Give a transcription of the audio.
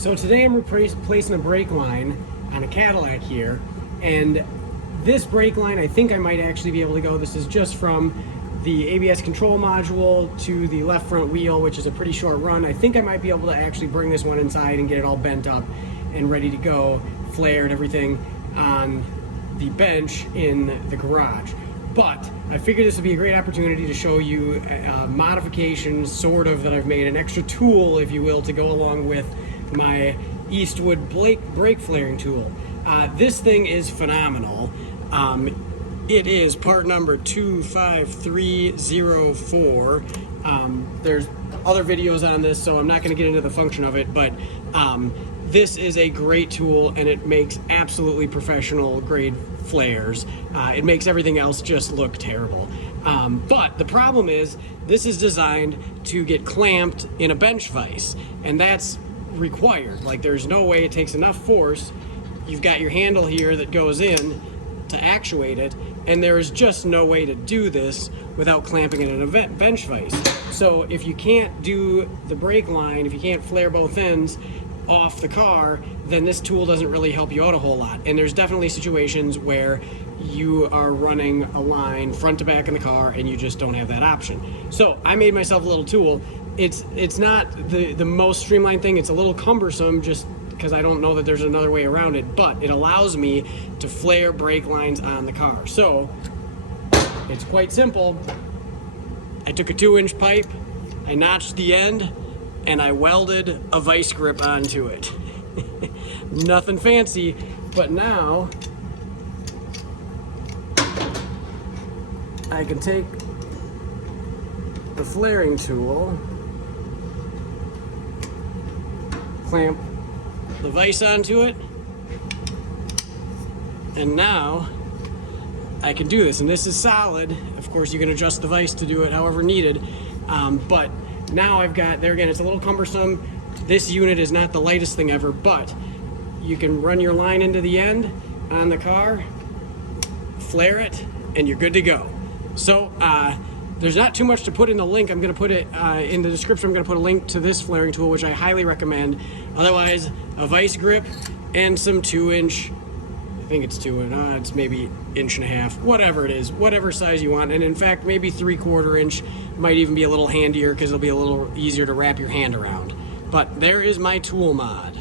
So today I'm replacing a brake line on a Cadillac here, and this brake line I think I might actually be able to go. This is just from the ABS control module to the left front wheel, which is a pretty short run. I think I might be able to actually bring this one inside and get it all bent up and ready to go, flared, everything on the bench in the garage. But I figured this would be a great opportunity to show you a modification, sort of, that I've made, an extra tool, if you will, to go along with my Eastwood brake flaring tool. This thing is phenomenal. It is part number 25304. There's other videos on this, so I'm not going to get into the function of it, but this is a great tool, and it makes absolutely professional grade flares. It makes everything else just look terrible. But the problem is, this is designed to get clamped in a bench vise, and that's required. Like, there's no way it takes enough force. You've got your handle here that goes in to actuate it, and there is just no way to do this without clamping it in a bench vise. So if you can't do the brake line, if you can't flare both ends off the car, then this tool doesn't really help you out a whole lot. And there's definitely situations where you are running a line front to back in the car and you just don't have that option. So I made myself a little tool. It's not the most streamlined thing. It's a little cumbersome just because I don't know that there's another way around it, but it allows me to flare brake lines on the car. So it's quite simple. I took a 2-inch pipe, I notched the end, and I welded a vice grip onto it. Nothing fancy, but now I can take the flaring tool, clamp the vise onto it, and now I can do this. And this is solid. Of course, you can adjust the vise to do it however needed, but now I've got, there again, it's a little cumbersome. This unit is not the lightest thing ever, but you can run your line into the end on the car, flare it, and you're good to go. So there's not too much to put in the link. I'm going to put it in the description. I'm going to put a link to this flaring tool, which I highly recommend. Otherwise, a vice grip and some 2-inch, I think it's 2, it's maybe 1.5 inches, whatever it is, whatever size you want. And in fact, maybe 3/4 inch might even be a little handier because it'll be a little easier to wrap your hand around. But there is my tool mod.